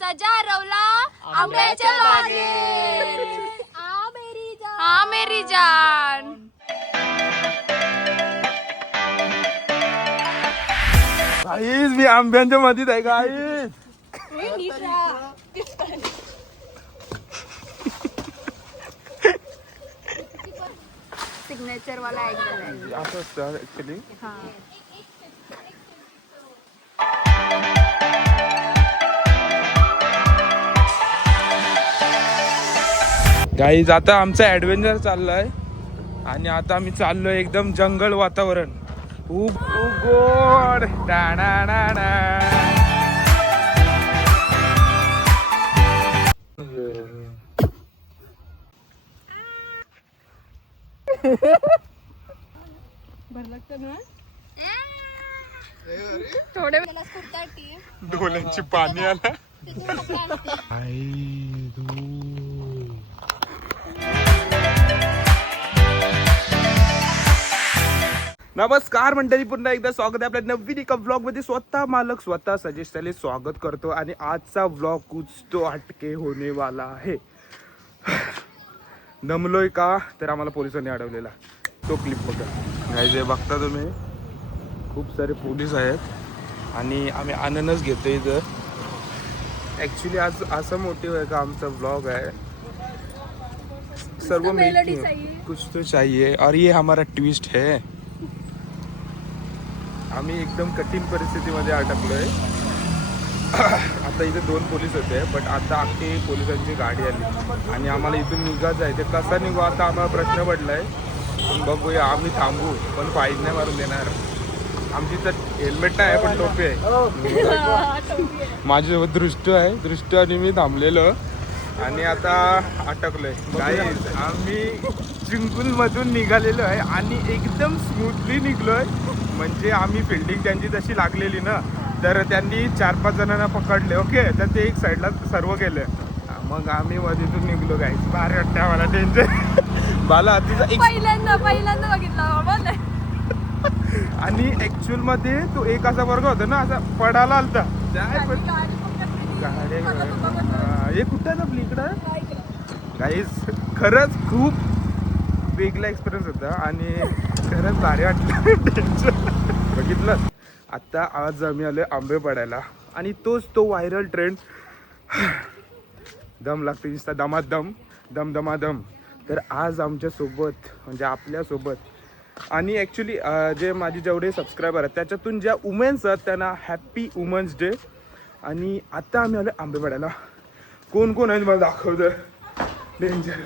सजा रवला आंब्याच्या बागेत आ मेरी जान गाईस मी आंब्यांच्या मधीत आहे गाईस. सिग्नेचर वाला अँगल आहे. असं असतं ऍक्च्युली. गाईज आता आमचा ऍडव्हेंचर चाललाय आणि आता आम्ही चाललोय एकदम जंगल वातावरण. खूप गोड. थोडे डोळ्यांची पाणी आला. नमस्कार मंडळी, पुन्हा एकदा स्वागत आहे आपल्या नवीन एका व्लॉग मध्ये. स्वतः मालक स्वतः सजेस्ट स्वागत करतो आणि आजचा व्लॉग कुछ तो हटके होने वाला है. दमलोय का तर आम्हाला पोलिसांनी अडवलेला तो क्लिप बघा. नाही जे बघता तुम्ही, खूप सारे पोलीस आहेत आणि आम्ही अननस घेतो इथं. ॲक्च्युली आज असं मोटिव आहे का आमचा व्लॉग आहे सर्व मेकिंग कुछ तो चाहिए और ये हमारा ट्विस्ट है. आम्ही एकदम कठीण परिस्थितीमध्ये अटकलोय. आता इथे 2 पोलीस होते बट आता अख्खी पोलिसांची गाडी आली आणि आम्हाला इथून निघायचं आहे. ते कसा निघू आता आम्हाला प्रश्न पडलाय. पण बघूया, आम्ही थांबू पण फाईन नाही मारून देणार. आमची तर हेल्मेट नाही आहे पण टोपी आहे. माझ्यासोबत दृष्ट आणि मी थांबलेलो आणि आता अटकलोय. गाईज आम्ही चिंगुलमधून निघालेलो आहे आणि एकदम स्मूथली निघलोय. म्हणजे आम्ही फिल्डिंग त्यांची तशी लागलेली ना, तर त्यांनी 4-5 जणांना पकडले. ओके, तर ते एक साईडला सर्व केलं. मग आम्ही मधीतून निघलो. गाईज भारी वाटतं आम्हाला. डेंजर बाला तिचा पहिल्यांदा बघितला. आणि ऍक्च्युअल मध्ये तो एक असा वर्ग होता ना, असा पडायला आलता. हे कुठं आपली इकडं. गाईज खरंच खूप वेगळा एक्सपिरियन्स होता आणि खरंच भारी वाटलं. बघितलं. आता आज आम्ही आलोय आंबे पडायला आणि तोच तो व्हायरल ट्रेंड दम लागते नुसता दमादम दम. तर आज आमच्यासोबत म्हणजे आपल्यासोबत आणि ॲक्च्युली जे माझे जेवढे सबस्क्रायबर आहेत त्याच्यातून ज्या वुमेन्स आहेत त्यांना हॅपी वुमेन्स डे. आणि आता आम्ही आलो आंबे पडायला. कोण कोण आहे मला दाखवतं. डेंजर.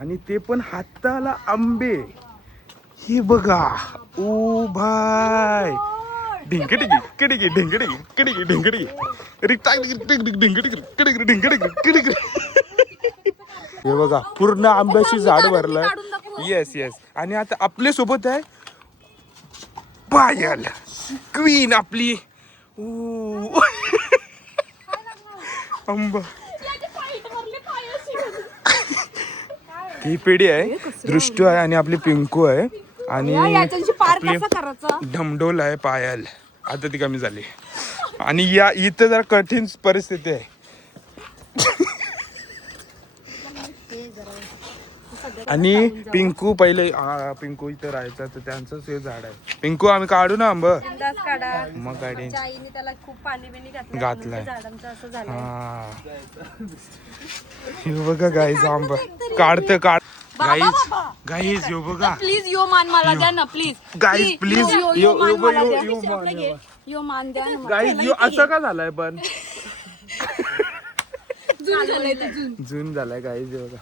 आणि ते पण हाताला आंबे. हे बघा. ओ भाय. हे बघा पूर्ण आंब्याची झाड भरलंय. येस. आणि आता आपल्या सोबत आहे पायल क्वीन आपली. आंबा ही पिढी आहे. दृष्टी आहे आणि आपली पिंकू आहे आणि आपली ढमढोल आहे पायल. आता ती कमी झाली आणि या इथं जरा कठीण परिस्थिती आहे. आणि पिंकू पहिले पिंकू इथं राहायचं तर त्यांचंच हे झाड आहे. पिंकू आम्ही काढू ना आंब. मग गाडी त्याला खूप पाणी बिणी घातलाय. हे बघा गाईज आंबा काढ. गाईज यो बघा. प्लीज यो मान मला द्या ना प्लीज. गाईज प्लीज यो मान द्या. गाईज यो असं का झालाय पण जून झालाय गाईज. बघा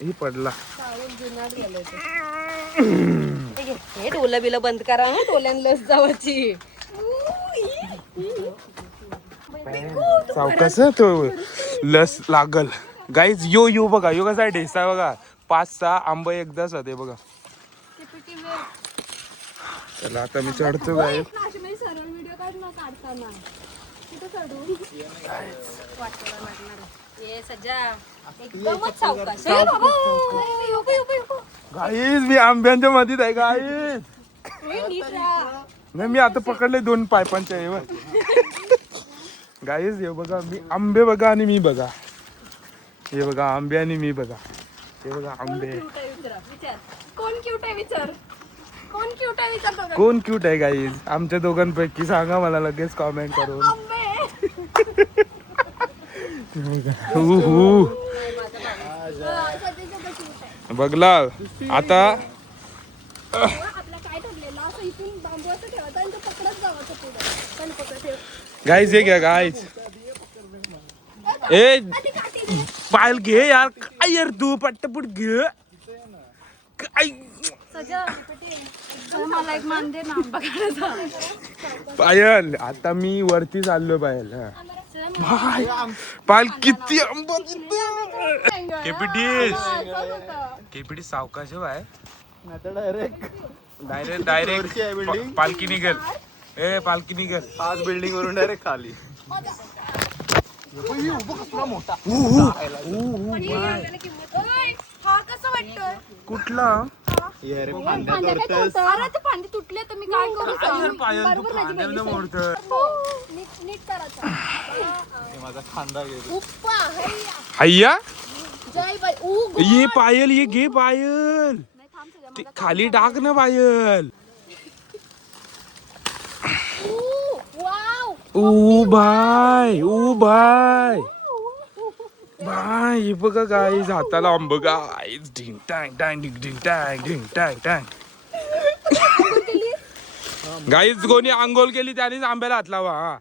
ही पडला. हे टोलं बिलं बंद करा. टोल्यान लस जावाची. सावकाश तो लस लागल. गाईज यो बघा. यो कसा ढेसा बघा. 5-6 आंब एकदाच होते बघा. चला आता मी चढतो. गाय गाईज मी आंब्यांच्या मधीत आहे गाईज. नाही मी आता पकडले 2 पायपांच्या हे गाईज. हे बघा मी आंबे बघा आणि मी बघा. हे बघा आंबे आणि मी बघा. हे बघा आंबे. कोण क्यूट आहे विचार. कोण क्यूट आहे विचार. कोण क्यूट आहे गाईज आमच्या दोघांपैकी सांगा मला लगेच कॉमेंट करून. बघला आता गाईज. हे घ्या गाईज. ए पायल घे यार. काय यार तू पट्टपुट घे काय. मला एक मान दे ना आंबा खायचा. पायल आता मी वरती चाललो पायल. पायल किती आंबा. केपीटी सावकाश आहे. डायरेक्ट पालखी निघेल. ए पालखी निघेल. 5 बिल्डिंग वरून डायरेक्ट खाली. हा कसं वाटतोय. कुठला ये रे अरे ते फांदी तुटले तर मी काय करू सांग. पायल तू फांद्याला मोडतोय. नीट करायचं. माझा खांदा गेला. उप्पा हैया जय बाई. ये पायल ये घे पायल. ते खाली टाक ना पायल. वाव. ओ बाय ओ बाय बाय. हे बघा गाईज हाताला आंब गाईज. ढिंग टँग टँग ढिंग ढिंग टँग ढिंग टँग टँग. गाईज कोणी आंघोळ केली त्यानेच आंब्याला हात लावा. हा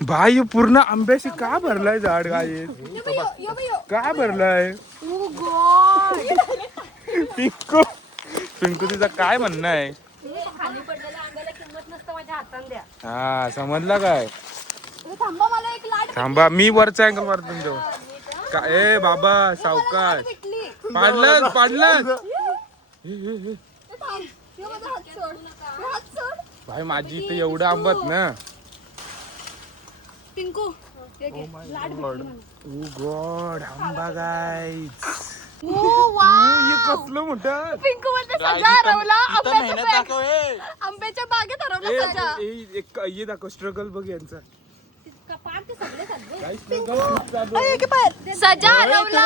बाय हे पूर्ण आंब्याशी का भरलाय झाड गाईज. का भरलाय. पिंकू पिंकू तुझं काय म्हणणं आहे. खाली पडलेल्या आंब्याला किंमत नसतं माझ्या हाताने द्या. हा समजला काय. थांबा मला एक लाट थांबा मी वरचा अँगल मारतो तुमच्यावर. का ए बाबा सावकाश. भेटली. पाडलं पाडलं. भाई माझी इथे एवढं आंबत ना. पिंकू ओ गॉड आंबा गाईज. हे कसलं मोठं. पिंकू म्हणते सजा हरवला. आंब्याच्या बागेत हरवला सजा. ये दाखव स्ट्रगल बघ यांचा. सजा हरवला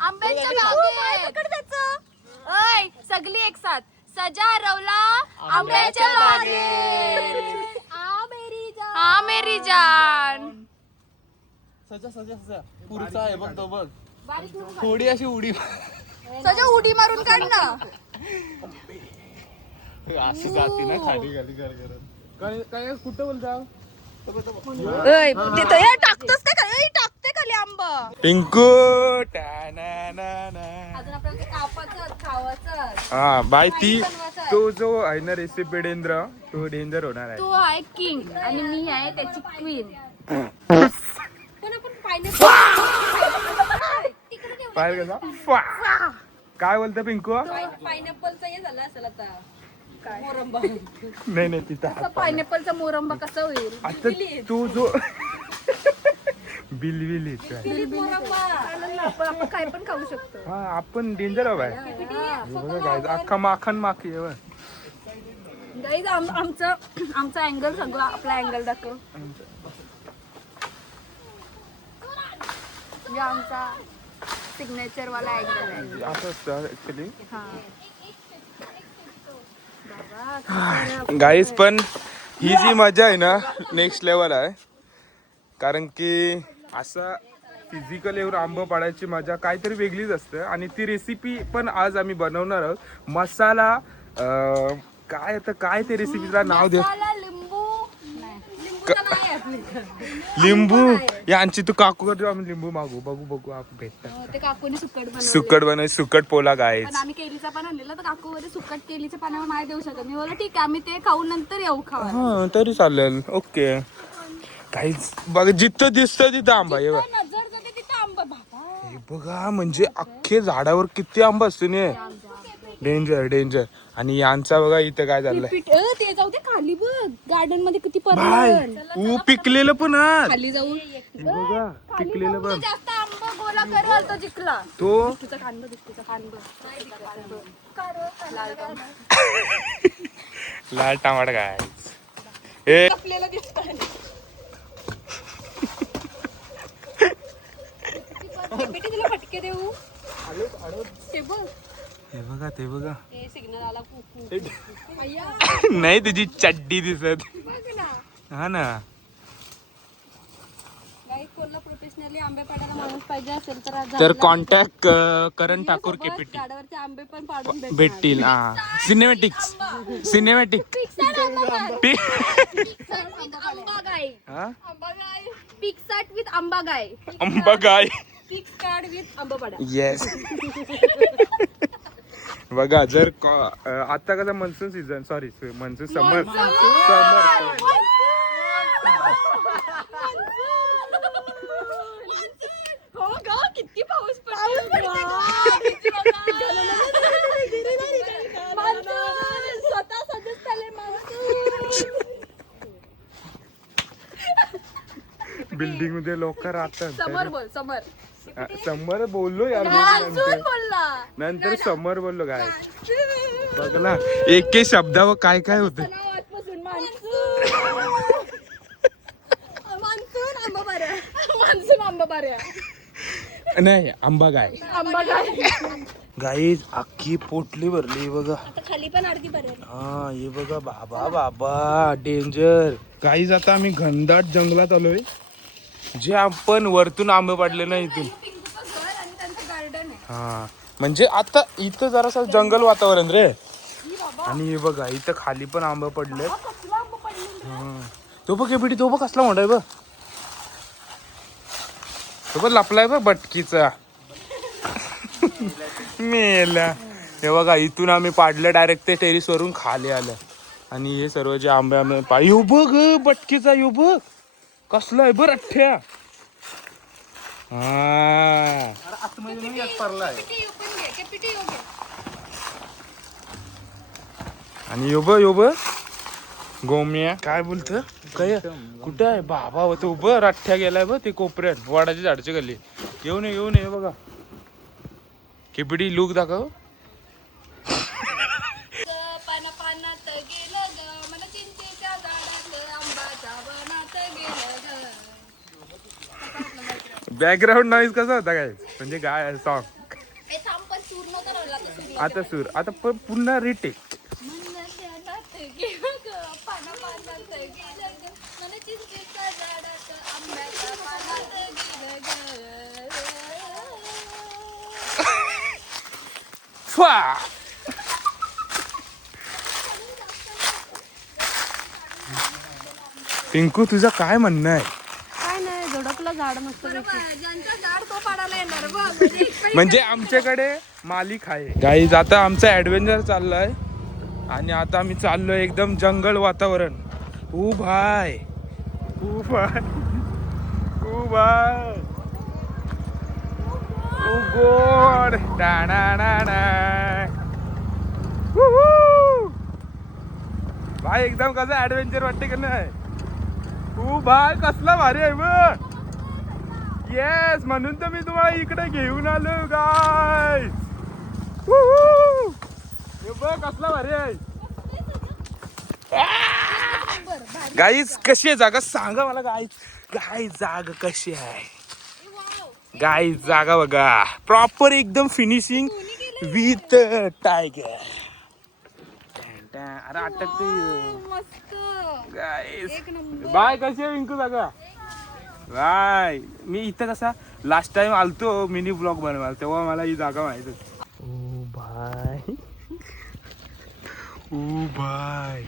आंब्याच्या बागेत. ओय सगळी एक साथ. सजा हरवला आंब्याच्या बागेत. आ मेरी जान. सजा सजा सजा पुढचा आहे बघ तो बघ. थोडी अशी उडी सजा उडी मारून काढ ना. अशी जाती ना खाली खाली करत. काय कुठं बोलता. टाकतोस काय टाकते खाली आंबा. पिंकू अजून आपल्याला कापायचं खावायचं. हा बाय ती तो जो आहे ना रेसिपी डेंजर तो डेंजर होणार आहे. तू आहे किंग आणि मी आहे त्याची क्वीन. पाहिलं कसा काय बोलतं पिंकू. पायनॅपलचा हे झालं असेल आता. मोरंबा. नाही नाही तिथं पायनॅपलचा मोरंबा कसा होईल. आता तू जो बिलबिल आपण काय पण खाऊ शकतो. हा आपण डेंजर हवाय. बघा गाईज अख्खा माखन माखी गाईज आमचा अँगल सगळं आपला अँगल दाखव. आमचा सिग्नेचर वाला अँगल आहे. असं असतं ऍक्च्युली. गाईज पण ही जी मजा आहे ना नेक्स्ट लेवल आहे. कारण की असा फिजिकल येऊन आंब पाडायची मजा काहीतरी वेगळीच असते. आणि ती रेसिपी पण आज आम्ही बनवणार आहोत. मसाला काय आता काय ते रेसिपीला नाव दे. लिंबू यांची तू काकू करतो आम्ही लिंबू मागू बघू बघू आपण भेटतात. ते काकूने सुकट बनव सुकट पोला गाय. पण आम्ही केलीचा पण आणलेला तर काकू वगैरे सुकट केलीच्या पाण्यावर नाही देऊ शकत. मी बोला ठीक आहे आम्ही ते खाऊ नंतर येऊ खावा. हा तरी चालेल ओके. काहीच बघ जिथं दिसतं तिथं आंबा हे नजर जाते तिथं आंबा बाबा. हे बघा म्हणजे अख्खे झाडावर किती आंबा असतो ने. Danger danger. आणि यांचा बघा इथं काय झालंय. ते जाऊ दे खाली बघ गार्डन मध्ये किती बाय पिकलेलं पण खाली जाऊन बघा पिकलेलं पण. जास्त आंबा मला कर घालतो जिंकला तो तुझा कांदा दिसतो कांदा लाल टमाटा काय हे आपल्याला दिसतंय बेटी तुला फटके देऊ ते बघ ते बघा ते बघा ते सिग्नल आला कुकू नाही तुझी चड्डी दिसत बघ ना हा ना गाईस कोणला प्रोफेशनली आंबे पाडायला माणूस पाहिजे असेल तर कॉन्टॅक्ट करण ठाकूर केपीटी झाडावरचे आंबे पण पाडून भेटतील हा सिनेमॅटिक्स सिनेमॅटिक आंबा गाय हा आंबा गाय पिक्साट विथ आंबा गाय आंबा गाय पिक्साट विथ आंबा पाडा येस बघा जर आता कसं मान्सून सीझन सॉरी मान्सून समर हो ग किती पाऊस पडतो स्वतः सजत आले बिल्डिंग मध्ये लोक राहतात समर बोल समर समर बोललो यार मी मान्सून बोलला नंतर समर बोललो काय बघ ना एक शब्दावर काय काय होत मान्सून मान्सून आंबा बाऱ्या मान्सून आंबा बाऱ्या नाही आंबा गाय आंबा गाय गाईज अख्खी पोटली भरली बघा आता खाली पण अर्धी भरेल हा हे बघा बाबा बाबा डेंजर गाईज आता आम्ही घनदाट जंगलात आलोय जे आपण वरतून आंबे पाडले ना इथून गार्डन आहे हा म्हणजे आता इथं जरासा जंगल वातावरण रे आणि हे बघा इथं खाली पण आंबे पडले तो बघ केपीटी तो बघ कसला मोठा आहे बघ तो पण लपलाय बघ बटकीचा मेला हे बघा इथून आम्ही पाडलं डायरेक्ट ते टेरिस वरून खाली आलं आणि हे सर्व जे आंबे आंबे येऊ बघ बटकीचा येऊ बघ कसला आहे बरं अठ्ठ्या हा आणि योब गोम्या काय बोलत काय कुठं आहे बाबा तो उभं राठ्या गेलाय बघ ते कोपऱ्यात वडाच्या झाडच्या गल्ली येऊन ये बघा केपीटी लुक दाखव पानात गेलं ग मला चिंचेच्या झाडात आंबाच्या वनात गेलं ग बॅकग्राऊंड नॉईज कसा होता काय म्हणजे काय सॉन्ग ए थांब पण सूर नव्हता राहिला तो सूर आता सूर आता पुन्हा रिटेक पानात गेलं ग पानात गेलं ग मला चिंचेच्या झाडात आंब्याच्या पानात गेलं ग फा पिंकू तुझं काय म्हणणं आहे काय नाही झोडपला झाड मस्त ज्यांचा झाड तो पाडायला येणार बघ म्हणजे आमच्याकडे मालिक आहे गाईज आता आमचा ऍडव्हेंचर चाललाय आणि आता आम्ही चाललोय एकदम जंगल वातावरण ओ भाई ओ भाई ओ भाई ओ गोड भाई एकदम कसं ऍडव्हेंचर वाटते का नाही ओ भाई कसला भारी आहे बघ येस म्हणून तर मी तुम्हाला इकडे घेऊन आलो गाईज बघ कसला भारी आहे गाईज कशी आहे जागा सांगा मला गाईज जागा कशी आहे गाईज जागा बघा प्रॉपर एकदम फिनिशिंग विथ टायगर अरे अटकते मस्त गाईज एक नंबर बाय कशी आहे विंकू जागा बाय मी इथं कसा लास्ट टाइम आलतो मिनी ब्लॉग बनवायला तेव्हा मला ही जागा माहित होती ओ बाय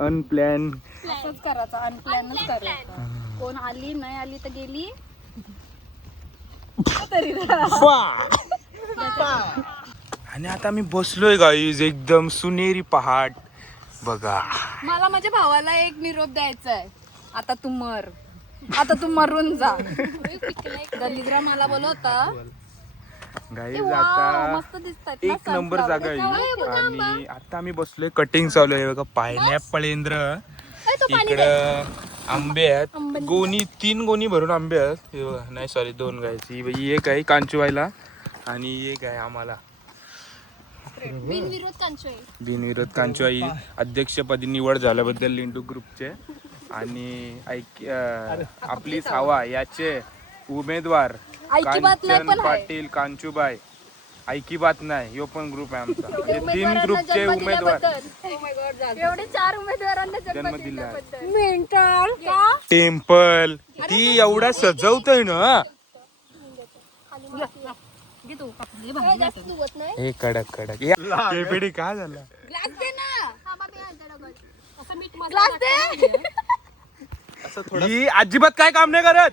अनप्लॅन असंच करायचं अनप्लॅनच करायचं कोण आली नाही आली तर गेली तरी आणि आता मी बसलोय गाईज एकदम सुनेरी पहाड बघा मला माझ्या भावाला एक निरोप द्यायचा आहे आता तू मरून जा दलिद्रा मला बोलवता गाईज आता मस्त दिसतात एक नंबर जागा आहे आणि आता आम्ही बसलोय कटिंग चालू आहे बघा पायनॅपल इकडं आंबे आहेत गोणी 3 गोणी भरून आंबे आहेत हे बघा. नाही सॉरी 2 गायची ही एक आहे कांचूबाईला आणि एक आहे आम्हाला बिनविरोध कांचूबाई अध्यक्षपदी निवड झाल्याबद्दल लिंटू ग्रुपचे आणि आपली सावा याचे उमेदवार कांचन पाटील कांचूबाई ऐकी बात नाही यो पण ग्रुप आहे आमचा म्हणजे 3 ग्रुपचे उमेदवार एवढे 4 उमेदवारांना जन्म दिला मेंटल टेम्पल ती एवढा सजवतोय ना हे कडक कडक केपीडी काय झालं ग्लास दे ना ग्लास दे ही अजिबात काय काम नाही करत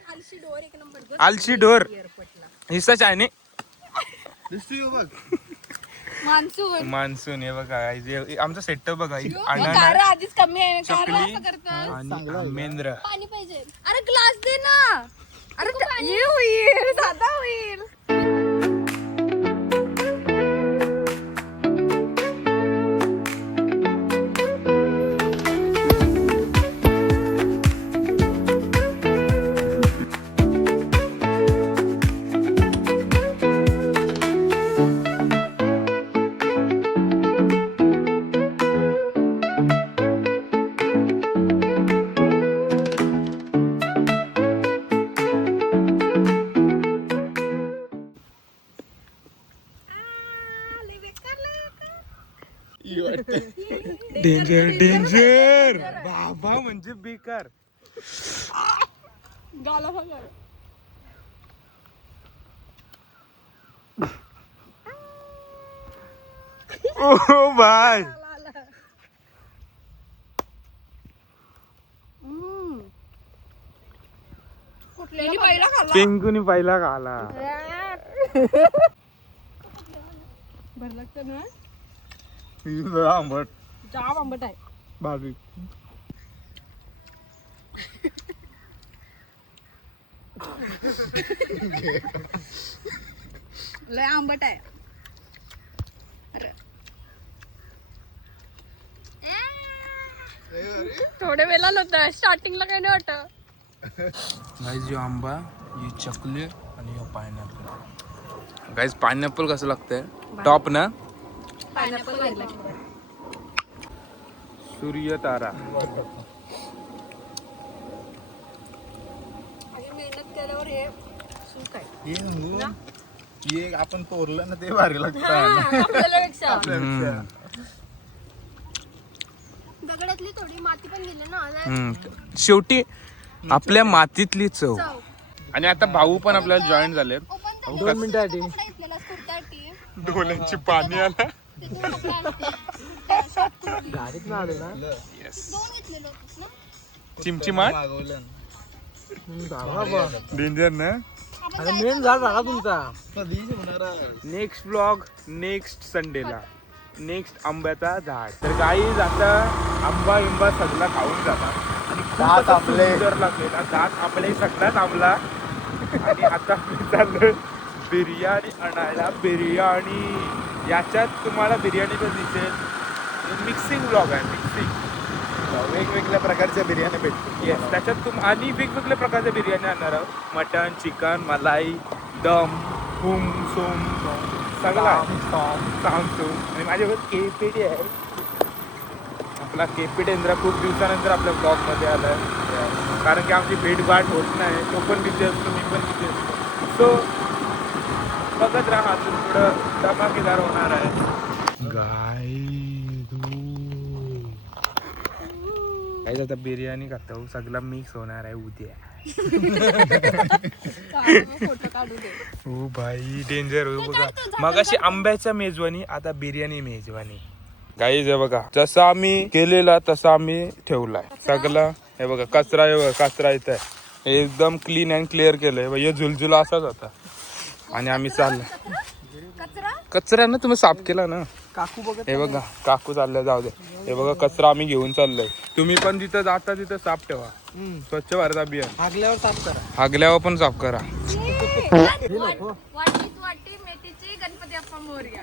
आलशी ढोर हिस्सा चायने मान्सून हे बघा आमचा सेटअप बघा आधीच कमी आहे चकली आणि आमेंद्र पाणी पाहिजे अरे ग्लास दे ना अरे ये होईल साधा होईल डेंजर डेंजर बाबा म्हणजे बेकार गाला फंगार ओ बाय कुठल्यानी पहिला खाल्ला पेंगुनी पहिला खाला भर लागतं ना आंबट जाम आंबट आहे भाभी लय आंबट आहे अरे थोडे वेळाला होतं स्टार्टिंगला काही नाही वाटत गाईज यो आंबा ही चकली आणि यो पायनॅपल गाईज पायनॅपल कसं लागतंय टॉप ना पायनॅपल सूर्य तारा मेहनत केल्यावर हे सुख आहे हे आपण तोरलं ना ते भारी लागतं आपल्यापेक्षा दगडातली थोडी माती पण गेली ना शेवटी आपल्या मातीतली चव आणि आता भाऊ पण आपल्याला जॉईन झाले 2 मिनिटासाठी डोळ्यांची पाणी आला गाडीत ना आले ना चिमचिमाट डेंजर ना अरे मेन झाड राहा तुमचा नेक्स्ट व्लॉग नेक्स्ट संडेला नेक्स्ट आंब्याचा झाड तर गाईज आता आंबा बिंबा सगळा खाऊन जातात आणि दात आपले. सुंदर लागले दात आपले सगळा थांबला आणि आता आम्ही चाललोय बिर्याणी आणायला बिर्याणी याच्यात तुम्हाला बिर्याणीचं दिसेल मिक्सिंग व्लॉग आहे मिक्सिंग वेगवेगळ्या प्रकारच्या बिर्याणी भेटते येस त्याच्यात आणि वेगवेगळ्या प्रकारच्या बिर्याणी आणणार आहोत मटन चिकन मलाई दम हुम सोम सगळा सांगतो आणि माझ्यावर केपेडी आहे आपला केपेडेंद्र खूप दिवसानंतर आपल्या ब्लॉगमध्ये आला आहे कारण की आमची भेटगाठ होत नाही तो पण बिझी असतो मी पण बिझी असतो सो बघत राहा अजून पुढं धमाकेदार होणार आहे गाय काय आता बिर्याणी खातो सगळा मिक्स होणार आहे उद्या फोटो काढू दे हो भाई डेंजर हो बघा मग अशी आंब्याच्या मेजवानी आता बिर्याणी मेजवानी गाईज आहे बघा जसं आम्ही केलेला तसा आम्ही ठेवलाय सगळा हे बघा कचरा आहे बघा कचरा इथं आहे एकदम क्लीन अँड क्लिअर केलंय हे झुलझुला असाच होता आणि आम्ही चाललो कचरा ना तुम्ही साफ केला ना काकू बघत हे बघा काकू चाललंय जाऊ दे हे बघा कचरा आम्ही घेऊन चाललोय तुम्ही पण जिथं जाता तिथं साफ ठेवा स्वच्छ भारत अभियान हागल्यावर साफ करा हागल्यावर पण साफ करा वाटीत वाटी मेथीची गणपती अप्पा मोरया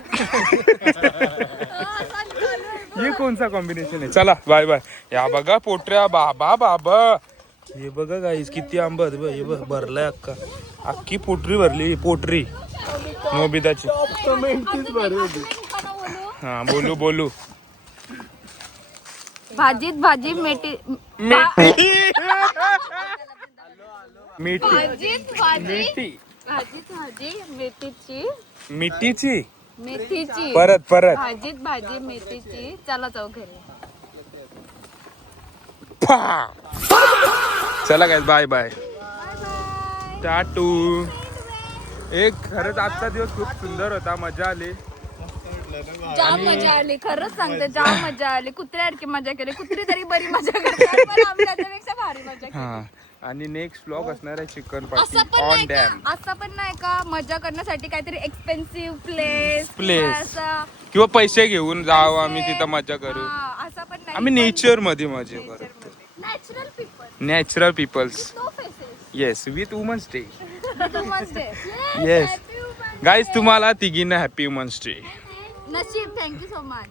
हे कोणचा कॉम्बिनेशन आहे चला बाय बाय या बघा पोटऱ्या बाबा बाबा हे बघा गाईस किती आंबा आहेत बघ, हे बघ भरलाय अख्खी पोटरी भरली, पोटरी नोबिताची. हा बोलू भाजीत भाजी मेथी मिठी भाजीत भाजी मिठी भाजीत भाजी मिठीची मेथीची परत भाजीत भाजी मेथीची. चला जाऊ घरी. पा. चला काय बाय बाय टाटू. एक खरंच आजचा दिवस खूप सुंदर होता, मजा आली. जाम मजा आली, खरंच सांगते जाम मजा आली. कुत्र्यासारखी मजा केली, कुत्री तरी बरी मजा करतात पण आम्ही त्याच्यापेक्षा भारी मजा केली. हा आणि नेक्स्ट व्लॉग असणार आहे चिकन असं पार्टी पण ऑन नाही का, डॅम असं पण नाही का मजा करण्यासाठी काहीतरी एक्सपेन्सिव्ह प्लेस किंवा पैसे घेऊन जावं आम्ही तिथं मजा करू. असं पण नाही. आम्ही नेचर मध्ये मजा करू. Natural people, natural peoples. No faces, yes with women's day. Women's day. Yes guys तुम्हाला तिघींना हॅपी वुमन्स डे. नशीब. Thank you so much.